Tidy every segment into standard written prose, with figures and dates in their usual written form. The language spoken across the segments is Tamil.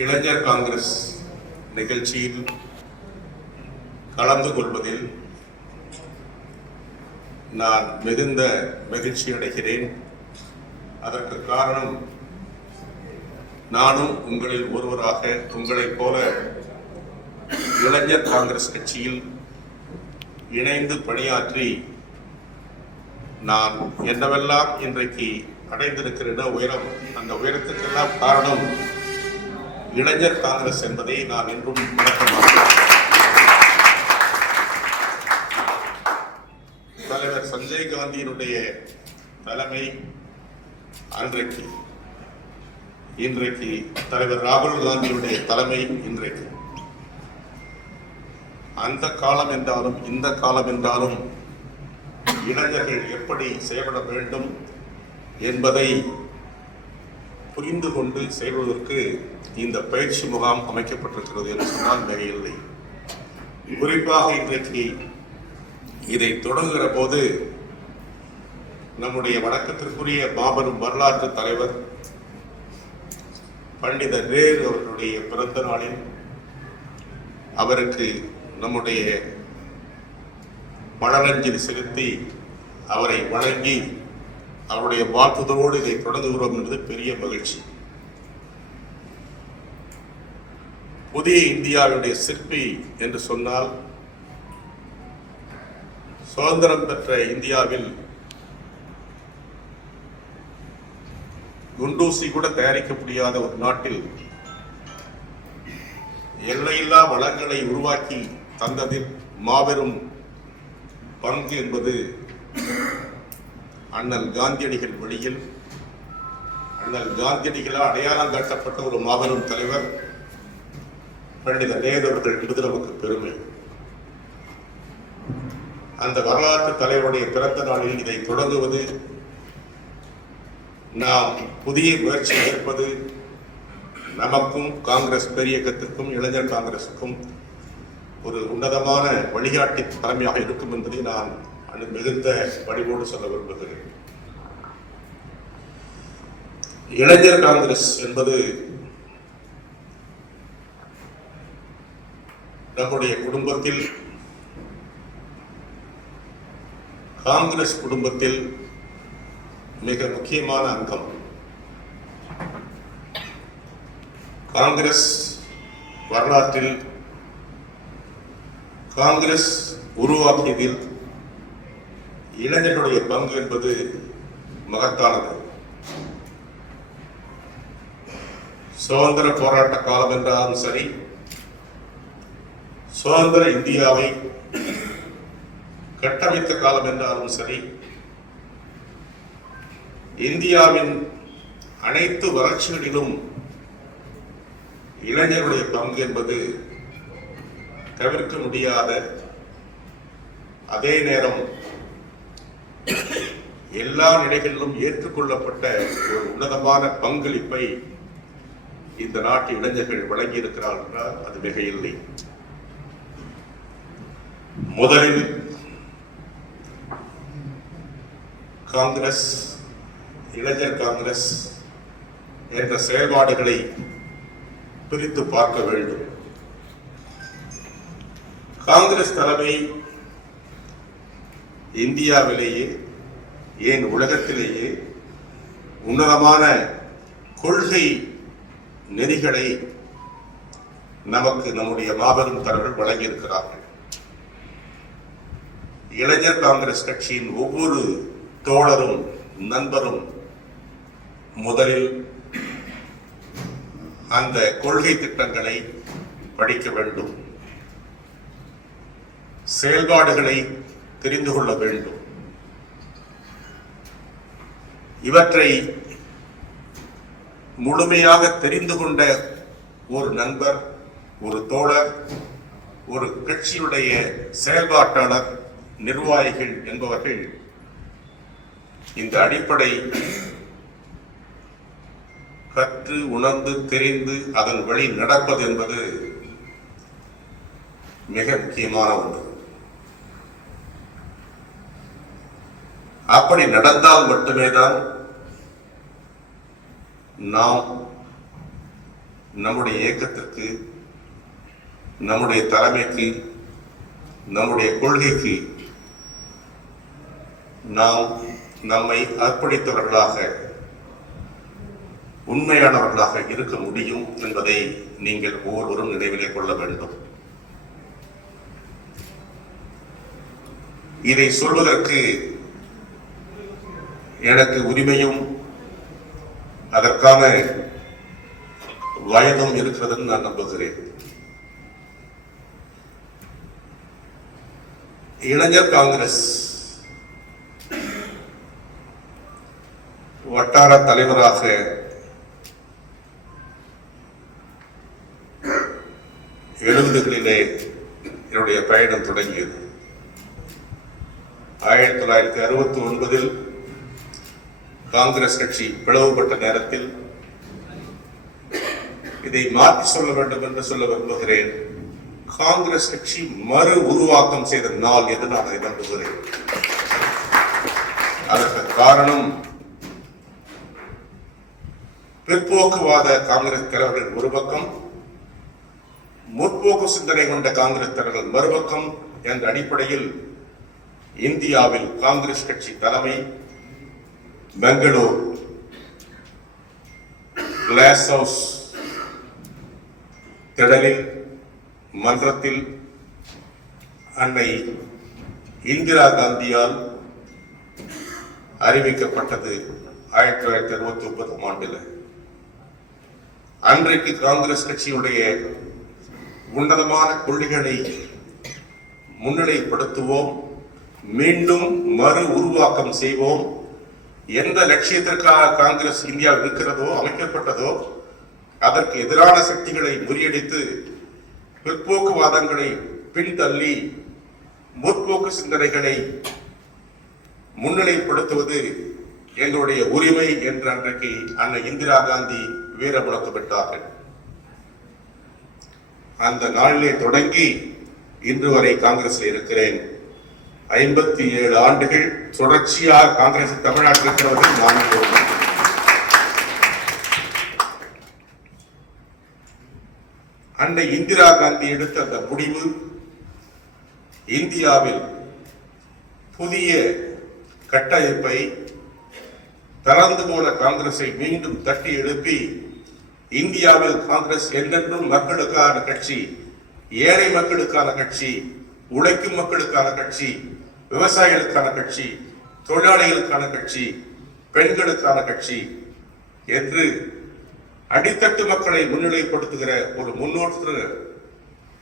இளைஞர் காங்கிரஸ் நிகழ்ச்சியில் கலந்து கொள்வதில் நான் மிகுந்த மகிழ்ச்சி அடைகிறேன். அதற்கு காரணம், நானும் உங்களில் ஒருவராக உங்களைப் போல இளைஞர் காங்கிரஸ் கட்சியில் இணைந்து பணியாற்றி நான் என்னவெல்லாம் இன்றைக்கு அடைந்திருக்கிற உயரம், அந்த உயரத்துக்கெல்லாம் காரணம் இளைஞர் காங்கிரஸ் என்பதை நான் என்றும் விளக்கமாகிறேன். தலைவர் சஞ்சய் காந்தியினுடைய தலைமை அன்றைக்கு, இன்றைக்கு தலைவர் ராகுல் காந்தியுடைய தலைமை இன்றைக்கு. அந்த காலம் என்றாலும் இந்த காலம் என்றாலும் இளைஞர்கள் எப்படி செயல்பட வேண்டும் என்பதை புரிந்து கொண்டு செய்வதற்கு இந்த பயிற்சி முகாம் அமைக்கப்பட்டிருக்கிறது என்று சொன்னால் மிகையில்லை. குறிப்பாக இன்றைக்கு இதை தொடங்குகிற போது நம்முடைய வணக்கத்திற்குரிய மாபெரும் வரலாற்று தலைவர் பண்டிதர் நேரு அவர்களுடைய பிறந்த நாளில் அவருக்கு நம்முடைய மலரஞ்சலி செலுத்தி அவரை வணங்கி அவருடைய வாழ்த்துதலோடு இதை தொடங்குகிறோம் என்பது பெரிய மகிழ்ச்சி. புதிய இந்தியாவுடைய சிற்பி என்று சொன்னால், சுதந்திரம் பெற்ற இந்தியாவில் குண்டூசி கூட தயாரிக்க முடியாத ஒரு நாட்டில் எல்லையில்லா வளங்களை உருவாக்கி தந்ததில் மாபெரும் பங்கு என்பது அண்ணல் காந்தியடிகள் வழியில், அண்ணல் காந்தியடிகளால் அடையாளம் காட்டப்பட்ட ஒரு மாபெரும் தலைவர் பண்டிதர் நேரு அவர்கள் என்பது நமக்கு பெருமை. அந்த வரலாற்று தலைவருடைய பிறந்த நாளில் இதை தொடங்குவது, நாம் புதிய முயற்சி ஏற்பது நமக்கும் காங்கிரஸ் பெரியக்கத்திற்கும் இளைஞர் காங்கிரசுக்கும் ஒரு உன்னதமான வழிகாட்டி தலைமையாக இருக்கும் என்பதை நான் மிகுந்த பணிவோடு சொல்ல விரும்புகிறேன். இளைஞர் காங்கிரஸ் என்பது நம்முடைய குடும்பத்தில், காங்கிரஸ் குடும்பத்தில் மிக முக்கியமான அங்கம். காங்கிரஸ் வரலாற்றில் காங்கிரஸ் உருவாக்கியதில் இளைஞர்களுடைய பங்கு என்பது மகத்தானது. சுதந்திர போராட்ட காலம் என்றாலும் சரி, சுதந்திர இந்தியாவை கட்டமைத்த காலம் என்றாலும் சரி, இந்தியாவின் அனைத்து வளர்ச்சிகளிலும் இளைஞர்களுடைய பங்கு என்பது தவிர்க்க முடியாத, அதே நேரம் எல்லா நிலைகளிலும் ஏற்றுக்கொள்ளப்பட்ட ஒரு உன்னதமான பங்களிப்பை இந்த நாட்டு இளைஞர்கள் வழங்கி இருக்கிறார்கள் என்றால் அது மிகையில்லை. முதலில் காங்கிரஸ், இளைஞர் காங்கிரஸ் என்ற செயல்பாடுகளை பிரித்து பார்க்க வேண்டும். காங்கிரஸ் தலைமை இந்தியாவிலேயே, ஏன் உலகத்திலேயே உன்னதமான கொள்கை நெறிகளை நமக்கு நம்முடைய மாபெரும் தலைவர்கள் வழங்கியிருக்கிறார்கள். இளைஞர் காங்கிரஸ் கட்சியின் ஒவ்வொரு தோழரும் நண்பரும் முதலில் அந்த கொள்கை திட்டங்களை படிக்க வேண்டும், செயல்பாடுகளை தெரிந்து கொள்ள வேண்டும். இவற்றை முழுமையாக தெரிந்து கொண்ட ஒரு நண்பர், ஒரு தோழர், ஒரு கட்சியுடைய செயல்பாட்டாளர், நிர்வாகிகள் என்பவர்கள் இந்த அடிப்படை கற்று உணர்ந்து தெரிந்து அதன் வழி நடப்பது என்பது மிக முக்கியமான ஒன்று. அப்படி நடந்தால் மட்டுமே தான் நாம் நம்முடைய இயக்கத்திற்கு, நம்முடைய தலைமைக்கு, நம்முடைய கொள்கைக்கு நாம் நம்மை அர்ப்பணித்தவர்களாக, உண்மையானவர்களாக இருக்க முடியும் என்பதை நீங்கள் ஒவ்வொருவரும் நினைவிலே கொள்ள வேண்டும். இதை சொல்வதற்கு எனக்கு உரிமையும் அதற்கான வயதும் இருக்கிறது நான் நம்புகிறேன். இளைஞர் காங்கிரஸ் வட்டார தலைவராக எழுபதுகளிலே என்னுடைய பயணம் தொடங்கியது. 1969 காங்கிரஸ் கட்சி பிளவுபட்ட நேரத்தில் இதை மாற்றி சொல்ல வேண்டும் என்று சொல்ல விரும்புகிறேன். காங்கிரஸ் கட்சி மறு உருவாக்கம் செய்த நாள் என்று நான் அதை நம்புகிறேன். அதற்கு காரணம் பிற்போக்குவாத காங்கிரஸ் தலைவர்கள் ஒரு பக்கம், முற்போக்கு சிந்தனை கொண்ட காங்கிரஸ் தலைவர்கள் மறுபக்கம் என்ற அடிப்படையில் இந்தியாவில் காங்கிரஸ் கட்சி தலைமை பெங்களூர் கிளாஸ் ஹவுஸ் திடலில் மன்றத்தில் அன்னை இந்திரா காந்தியால் அறிவிக்கப்பட்டது 1969 ஆண்டில். அன்றைக்கு காங்கிரஸ் கட்சியுடைய உன்னதமான கொள்கைகளை முன்னிலைப்படுத்துவோம், மீண்டும் மறு உருவாக்கம் செய்வோம், எந்த லட்சியத்திற்காக காங்கிரஸ் இந்தியா இருக்கிறதோ, அமைக்கப்பட்டதோ, அதற்கு எதிரான சக்திகளை முறியடித்து பிற்போக்குவாதங்களை பின்தள்ளி முற்போக்கு சிந்தனைகளை முன்னிலைப்படுத்துவது எங்களுடைய உரிமை என்று அன்றைக்கு அன்னை இந்திரா காந்தி வீர முழக்கமிட்டார்கள். அந்த நாளிலே தொடங்கி இன்று வரை காங்கிரஸில் இருக்கிறேன். 57 ஆண்டுகள் தொடர்ச்சியாக காங்கிரஸ் தமிழ்நாட்டில் இருக்கிறவர்கள் நான். அன்னை இந்திரா காந்தி எடுத்த அந்த முடிவு இந்தியாவில் புதிய கட்டமைப்பை, தளர்ந்து போன காங்கிரஸை மீண்டும் தட்டி எழுப்பி இந்தியாவில் காங்கிரஸ் என்றென்றும் மக்களுக்கான கட்சி, ஏழை மக்களுக்கான கட்சி, உழைக்கும் மக்களுக்கான கட்சி, விவசாயிகளுக்கான கட்சி, தொழிலாளிகளுக்கான கட்சி, பெண்களுக்கான கட்சி என்று அடித்தட்டு மக்களை முன்னிலைப்படுத்துகிற ஒரு முன்னோட்டு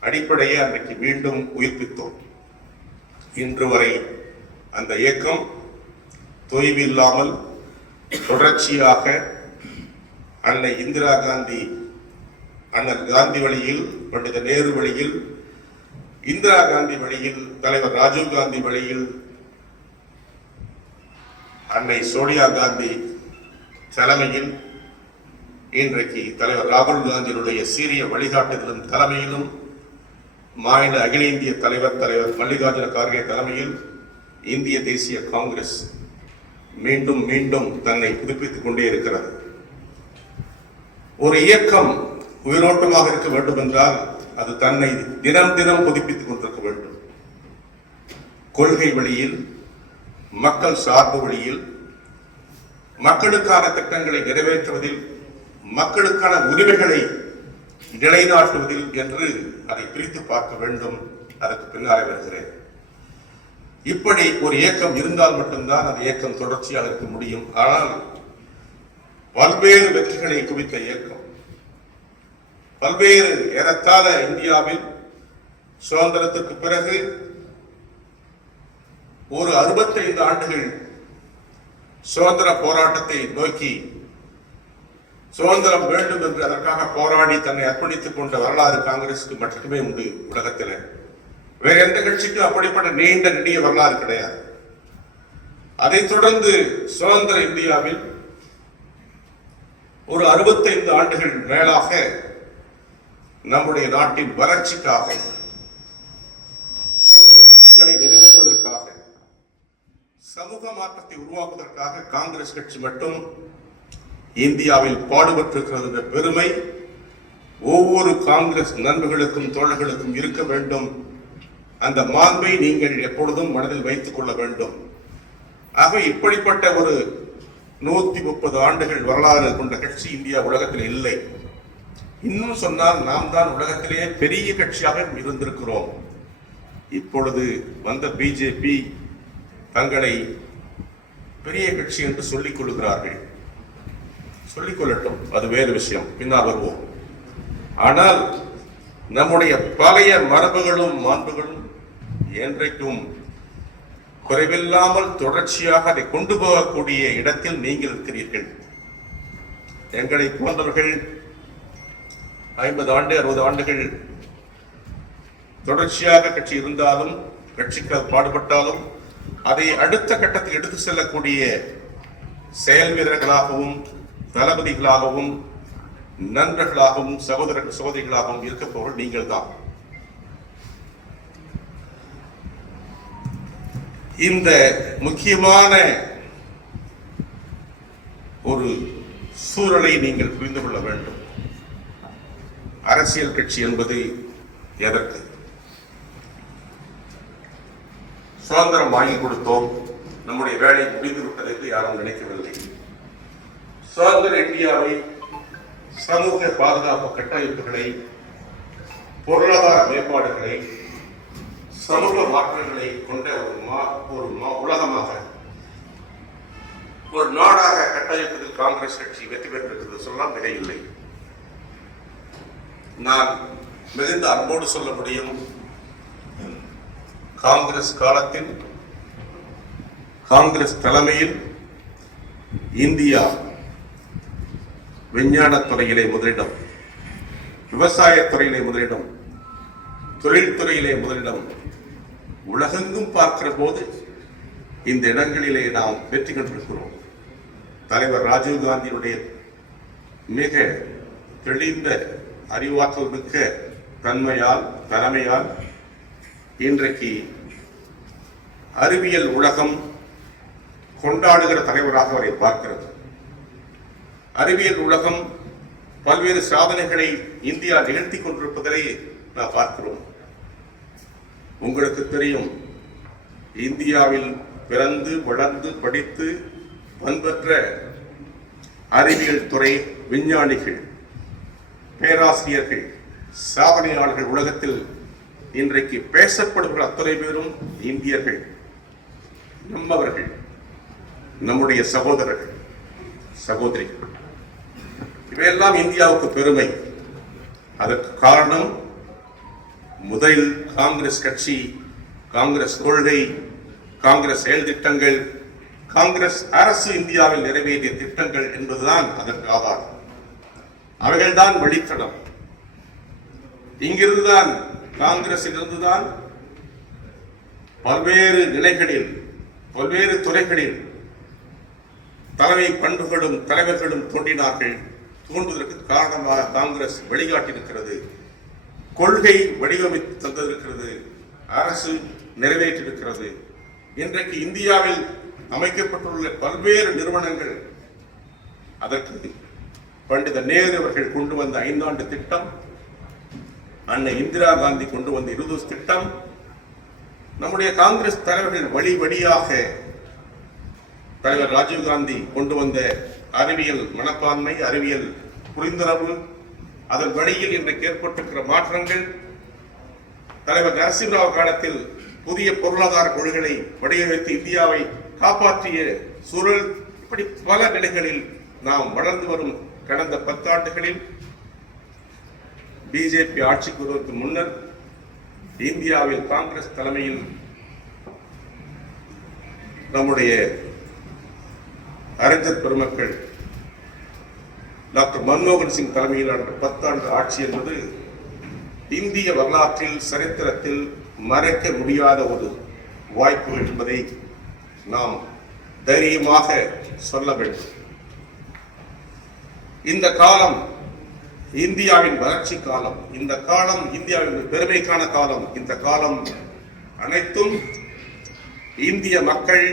அடிப்படையை அன்றைக்கு மீண்டும் உயிர்ப்பித்தோம். இன்று வரை அந்த இயக்கம் தொய்வு இல்லாமல் தொடர்ச்சியாக அன்னை இந்திரா காந்தி, அண்ணல் காந்தி வழியில், பண்டித நேரு வழியில், இந்திரா காந்தி வழியில், தலைவர் ராஜீவ் காந்தி வழியில், அன்னை சோனியா காந்தி தலைமையில், இன்றைக்கு தலைவர் ராகுல் காந்தியினுடைய சீரிய வழிகாட்டுதலின் தலைமையிலும், மாநில அகில இந்திய தலைவர் மல்லிகார்ஜுன கார்கே தலைமையில் இந்திய தேசிய காங்கிரஸ் மீண்டும் மீண்டும் தன்னை புதுப்பித்துக் கொண்டே இருக்கிறது. ஒரு இயக்கம் உயிரோட்டமாக இருக்க வேண்டும் என்றால் அது தன்னை தினம் தினம் புதுப்பித்துக் கொண்டிருக்க வேண்டும். கொள்கை வழியில், மக்கள் சார்பு வழியில், மக்களுக்கான திட்டங்களை நிறைவேற்றுவதில், மக்களுக்கான உரிமைகளை நிலைநாட்டுவதில் என்று அதை பிரித்து பார்க்க வேண்டும். அதற்கு பின்னாலே வருகிறேன். இப்படி ஒரு இயக்கம் இருந்தால் மட்டும்தான் அந்த இயக்கம் தொடர்ச்சியாக இருக்க முடியும். ஆனால் பல்வேறு வெற்றிகளை குவித்த இயக்கம், பல்வேறு ஏறத்தாழ இந்தியாவில் சுதந்திரத்திற்கு பிறகு ஒரு 65 ஆண்டுகள் சுதந்திர போராட்டத்தை நோக்கி சுதந்திரம் வேண்டும் என்று அதற்காக போராடி தன்னை அர்ப்பணித்துக் கொண்ட வரலாறு காங்கிரசுக்கு மட்டுமே உண்டு உலகத்தில். வேற எந்த கட்சிக்கும் அப்படிப்பட்ட நீண்ட நெடிய வரலாறு கிடையாது. அதைத் தொடர்ந்து சுதந்திர இந்தியாவில் ஒரு 65 ஆண்டுகள் மேலாக நம்முடைய நாட்டின் வளர்ச்சிக்காக, புதிய திட்டங்களை நிறைவேற்றுவதற்காக, சமூக மாற்றத்தை உருவாக்குவதற்காக காங்கிரஸ் கட்சி மட்டும் இந்தியாவில் பாடுபட்டிருக்கிறது என்ற பெருமை ஒவ்வொரு காங்கிரஸ் நண்பர்களுக்கும் தோழர்களுக்கும் இருக்க வேண்டும். அந்த மாண்பை நீங்கள் எப்பொழுதும் மனதில் வைத்துக் கொள்ள வேண்டும். ஆக இப்படிப்பட்ட ஒரு 130 ஆண்டுகள் வரலாறு கொண்ட கட்சி இந்தியா உலகத்தில் இல்லை. இன்னும் சொன்னால் நாம் தான் உலகத்திலே பெரிய கட்சியாக இருந்திருக்கிறோம். இப்பொழுது வந்த பிஜேபி தங்களை பெரிய கட்சி என்று சொல்லிக் கொள்கிறார்கள். சொல்லிக் கொள்ளட்டும், அது வேறு விஷயம், பின்னால் வருவோம். ஆனால் நம்முடைய பழைய மரபுகளும் மாண்புகளும் என்றைக்கும் குறைவில்லாமல் தொடர்ச்சியாக அதை கொண்டு போகக்கூடிய இடத்தில் நீங்கள் இருக்கிறீர்கள். எங்களை போன்றவர்கள் 50 ஆண்டு 60 ஆண்டுகள் தொடர்ச்சியாக கட்சி இருந்தாலும், கட்சிக்கு பாடுபட்டாலும், அதை அடுத்த கட்டத்தில் எடுத்து செல்லக்கூடிய செயல் வீரர்களாகவும் தளபதிகளாகவும் நண்பர்களாகவும் சகோதரிகளாகவும் இருக்க போவது நீங்கள் தான். இந்த முக்கியமான ஒரு சூழலை நீங்கள் புரிந்து கொள்ள வேண்டும். அரசியல் கட்சி என்பது எதற்கு? சுதந்திரம் வாங்கி கொடுத்தோம், நம்முடைய வேலை முடிந்து விட்டது என்று யாரும் நினைக்கவில்லை. சுதந்திர இந்தியாவை சமூக பாதுகாப்பு கட்டமைப்புகளை, பொருளாதார மேம்பாடுகளை, சமூக மாற்றங்களை கொண்ட ஒரு உலகமாக, ஒரு நாடாக கட்டமைப்பதில் காங்கிரஸ் கட்சி வெற்றி பெற்றிருக்கிறது சொன்னால் மிகையில்லை. நான் மிகுந்த அன்போடு சொல்ல முடியும், காங்கிரஸ் காலத்தில் காங்கிரஸ் தலைமையில் இந்தியா விஞ்ஞானத்துறையிலே முதலிடம், விவசாயத்துறையிலே முதலிடம், தொழில்துறையிலே முதலிடம், உலகெங்கும் பார்க்கிற போது இந்த இடங்களிலே நாம் வெற்றி கண்டிருக்கிறோம். தலைவர் ராஜீவ் காந்தியினுடைய மிக தெளிந்த அறிவாற்றல் மிக்க தன்மையால், தலைமையால் இன்றைக்கு அறிவியல் உலகம் கொண்டாடுகிற தலைவராக அவரை பார்க்கிறது. அறிவியல் உலகம் பல்வேறு சாதனைகளை இந்தியா நிகழ்த்தி கொண்டிருப்பதை நாம் பார்க்கிறோம். உங்களுக்கு தெரியும், இந்தியாவில் பிறந்து வளர்ந்து படித்து பண்பற்ற அறிவியல் துறை விஞ்ஞானிகள், பேராசிரியர்கள், சாதனையாளர்கள் உலகத்தில் இன்றைக்கு பேசப்படுகிற அத்தனை பேரும் இந்தியர்கள், நம்மவர்கள், நம்முடைய சகோதரர்கள், சகோதரிகள். இவையெல்லாம் இந்தியாவுக்கு பெருமை. அதற்கு காரணம் முதலில் காங்கிரஸ் கட்சி, காங்கிரஸ் கொள்கை, காங்கிரஸ் செயல் திட்டங்கள், காங்கிரஸ் அரசு இந்தியாவில் நிறைவேற்றிய திட்டங்கள் என்பதுதான் அதற்கு ஆதாரம். அவைகள்தான் வழித்தடம். இங்கிருந்துதான், காங்கிரஸில் இருந்துதான் பல்வேறு நிலைகளில், பல்வேறு துறைகளில் தலைமை பண்புகளும் தலைவர்களும் தோன்றினார்கள். தோன்றுவதற்கு காரணமாக காங்கிரஸ் வழிகாட்டியிருக்கிறது, கொள்கை வடிவமைத்து தந்திருக்கிறது, அரசு நிறைவேற்றியிருக்கிறது. இன்றைக்கு இந்தியாவில் அமைக்கப்பட்டுள்ள பல்வேறு நிறுவனங்கள், அதற்கு பண்டித நேரு அவர்கள் கொண்டு வந்த 5 ஆண்டு திட்டம், அன்னை இந்திரா காந்தி கொண்டு வந்த 20 திட்டம், நம்முடைய காங்கிரஸ் தலைவர்கள் வழி வழியாக தலைவர் ராஜீவ் காந்தி கொண்டு வந்த அறிவியல் மனப்பான்மை, அறிவியல் புரிந்துணர்வு, அதன் வழியில் இன்றைக்கு ஏற்பட்டிருக்கிற மாற்றங்கள், தலைவர் நரசிம்மராவ் காலத்தில் புதிய பொருளாதார கொள்கைகளை வடிவமைத்து இந்தியாவை காப்பாற்றிய சூழல், இப்படி பல நிலைகளில் நாம் வளர்ந்து வரும் கடந்த 10 ஆண்டுகளில் பிஜேபி ஆட்சிக்கு வருவதற்கு முன்னர் இந்தியாவில் காங்கிரஸ் தலைமையில் நம்முடைய அறிஞர் பெருமக்கள் டாக்டர் மன்மோகன் சிங் தலைமையிலான 10 ஆண்டு ஆட்சி என்பது இந்திய வரலாற்றில், சரித்திரத்தில் மறைக்க முடியாத ஒரு வாய்ப்பு என்பதை நாம் தைரியமாக சொல்ல வேண்டும். இந்த காலம் இந்தியாவின் வளர்ச்சி காலம், இந்த காலம் இந்தியாவின் பெருமைக்கான காலம். இந்த காலம் அனைத்தும் இந்திய மக்கள்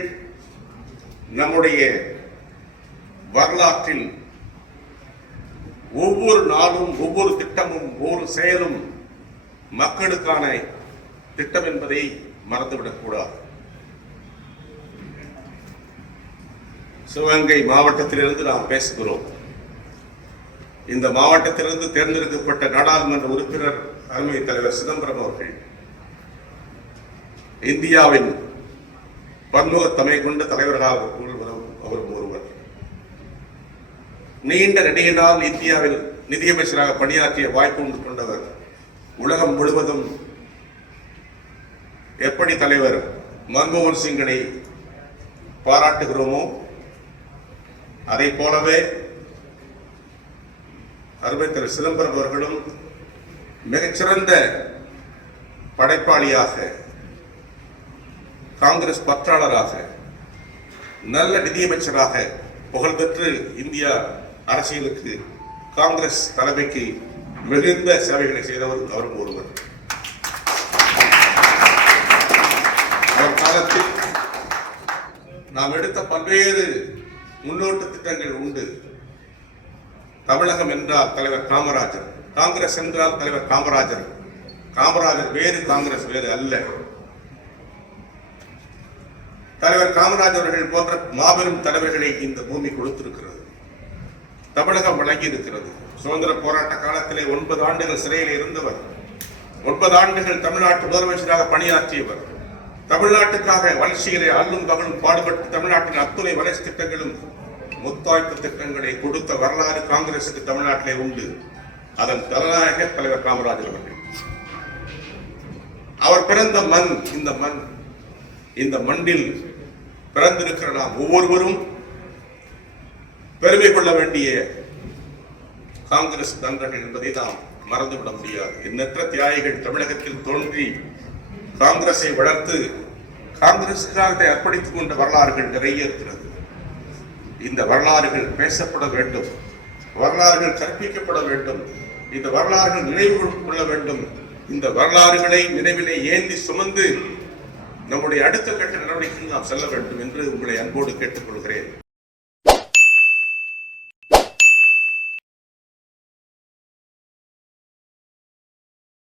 நம்முடைய வரலாற்றில் ஒவ்வொரு நாளும் ஒவ்வொரு திட்டமும் ஒவ்வொரு செயலும் மக்களுக்கான திட்டம் என்பதை மறந்துவிடக்கூடாது. சிவகங்கை மாவட்டத்திலிருந்து நாம் பேசுகிறோம். இந்த மாவட்டத்திலிருந்து தேர்ந்தெடுக்கப்பட்ட நாடாளுமன்ற உறுப்பினர் அருமை தலைவர் சிதம்பரம் அவர்கள் இந்தியாவின் பன்முகத்தமை கொண்ட தலைவர்களாக அவர் ஒருவர். நீண்ட நெடிய நாள் இந்தியாவில் நிதியமைச்சராக பணியாற்றிய வாய்ப்பு உண்டு கொண்டவர். உலகம் முழுவதும் எப்படி தலைவர் மன்மோகன் சிங்கனை பாராட்டுகிறோமோ அதை போலவே அருமை திரு சிதம்பரம் அவர்களும் மிகச்சிறந்த படைப்பாளியாக, காங்கிரஸ் பற்றாளராக, நல்ல நிதியமைச்சராக புகழ்பெற்று இந்தியா அரசியலுக்கு, காங்கிரஸ் தலைமைக்கு மிகுந்த சேவைகளை செய்தவர் அவரும் ஒருவர். அவர் காலத்தில் நாம் எடுத்த பல்வேறு முன்னோட்டு திட்டங்கள் உண்டு. தமிழகம் என்றால் தலைவர் காமராஜர், காங்கிரஸ் என்றால் தலைவர் காமராஜர். காமராஜர் வேறு, காங்கிரஸ் வேறு அல்ல. தலைவர் காமராஜர் அவர்கள் போன்ற மாபெரும் தலைவர்களை இந்த பூமி கொடுத்திருக்கிறது. தமிழகம் வழங்கி இருக்கிறது. சுதந்திர போராட்ட காலத்திலே 9 ஆண்டுகள் சிறையில் இருந்தவர், 9 ஆண்டுகள் தமிழ்நாட்டு முதலமைச்சராக பணியாற்றியவர், தமிழ்நாட்டுக்காக வளர்ச்சியிலே அல்லும் பகலும் பாடுபட்டு தமிழ்நாட்டின் அத்துணை வளர்ச்சி திட்டங்களும் முத்தாய்ப்பு திட்டங்களை கொடுத்த வரலாறு காங்கிரசுக்கு தமிழ்நாட்டிலே உண்டு. அதன் தலைநாயகர் தலைவர் காமராஜர் அவர்கள். அவர் பிறந்த மண் இந்த மண். இந்த மண்ணில் பிறந்திருக்கிற நாம் ஒவ்வொருவரும் பெருமை கொள்ள வேண்டிய காங்கிரஸ் தொண்டர்கள் என்பதை நாம் மறந்துவிட முடியாது. எண்ணற்ற தியாகிகள் தமிழகத்தில் தோன்றி காங்கிரஸை வளர்த்து காங்கிரசுக்காக அர்ப்பணித்துக் கொண்ட வரலாறுகள் நிறைய இருக்கிறது. இந்த வரலாறுகள் பேசப்பட வேண்டும், வரலாறுகள் கற்பிக்கப்பட வேண்டும், இந்த வரலாறுகள் நினைவு கொள்ள வேண்டும். இந்த வரலாறுகளை நினைவிலே ஏந்தி சுமந்து நம்முடைய அடுத்த கட்ட நடவடிக்கையில் நாம் செல்ல வேண்டும் என்று உங்களை அன்போடு கேட்டுக்கொள்கிறேன்.